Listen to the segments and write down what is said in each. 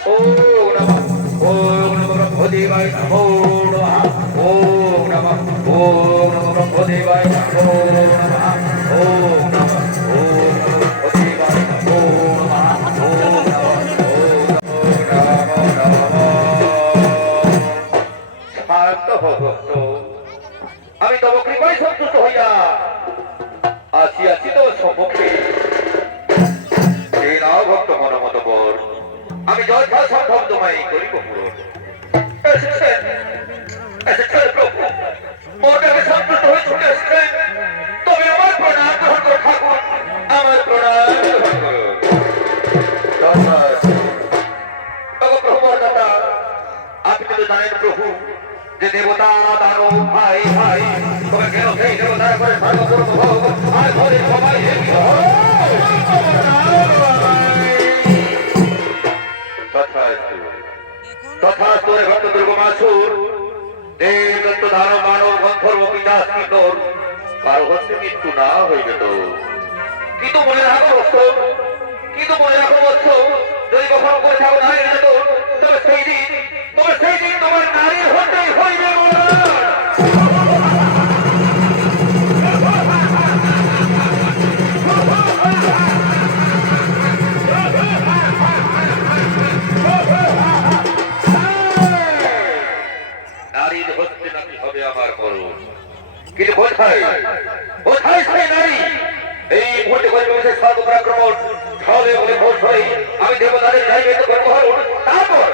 ओम नमः ओम नमः ब्रह्मदेवाय नमो नमः ओम नमः ब्रह्मदेवाय नमो नमः ओम नमः ब्रह्मदेवाय नमो नमः ओम नमः শান্ত হও ভক্ত আমি তব কৃপায় সন্তুষ্ট হইয়া আছি আছি তো সম্মুখে এই নাও ভক্ত মনোমত বর আমি যথা সম্ভব তোমায় করিব পূরণ এসেছেন প্রভু মোটাকে সন্তুষ্ট হয়ে ছুটে এসেছেন তবে আমার প্রণাম গ্রহণ করে ঠাকুর আমার প্রণাম গ্রহণ করুন প্রভু দাদা আপনি তো জানেন প্রভু যে দেবতা দানব ভাই ভাই তবে কেন সেই দেবতার করে সর্বকর্ম ভোগ আর ঘরে সবাই তথা তোরে ভক্ত দুর্গমাসুর দেবদত্ত দানব মানব গন্ধর্ব পিতাস কিন্নর কারো হস্তে মৃত্যু না হইবে তো কিন্তু মনে রাখো বৎস কিন্তু মনে রাখো বৎস যদি কখনো করে থাকো না যেত তবে সেই দিন তোমার নারীর হতেই হইবে নারীর হচ্ছে নাকি হবে আমার মরণ কিন্তু কোথায় সেই নারী এই মুহূর্তে পরিবেশের সর্বপরাক্রমণ সবে বলে ঘোষ হয়ে আমি দেবতাদের যাইবে তো করবো তারপর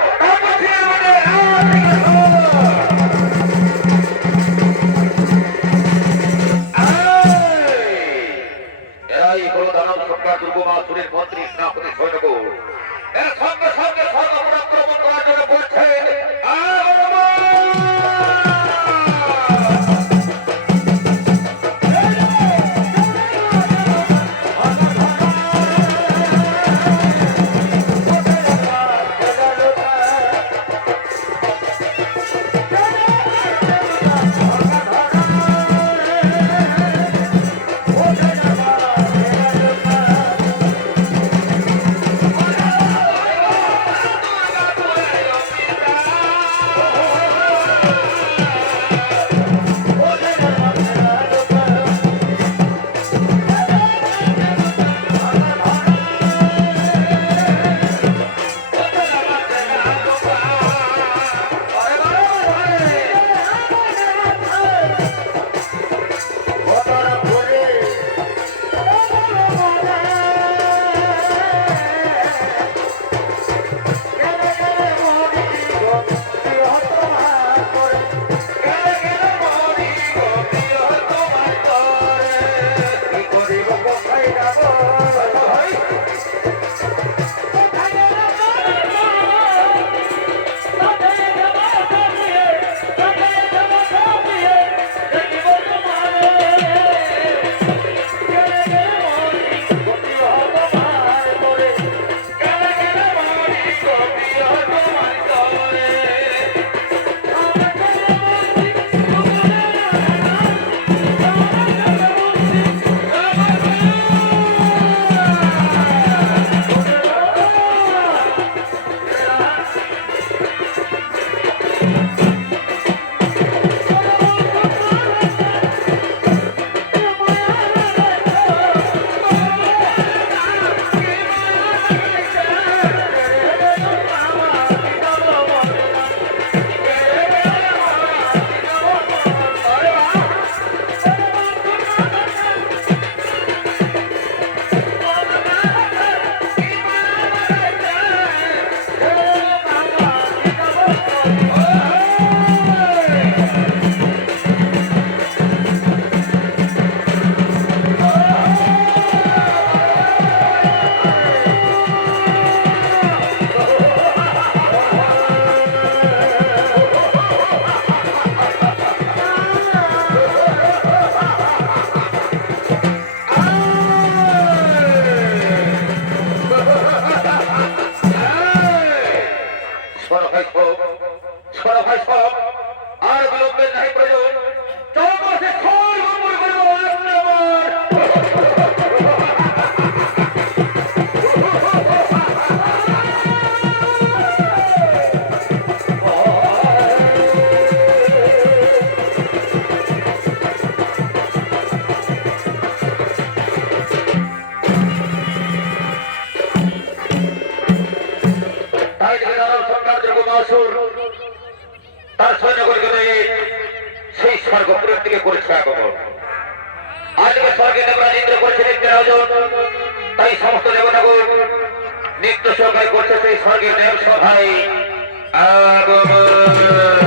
এরাই হলো দানব সরকার দুর্গমাসুরের মন্ত্রী স্নাপতি সৈন্যগণ এরা সঙ্গে সঙ্গে সর্বপরাক্রমণ করার জন্য বলছে আর বিলম্বের নাই প্রয়োজন আজকে স্বর্গে দেবরা নিত্য করছে নিত্যের আয়োজন, তাই সমস্ত দেবতাগণ নিত্য সহকারী করছে সেই স্বর্গের দেব সভায় আগমন।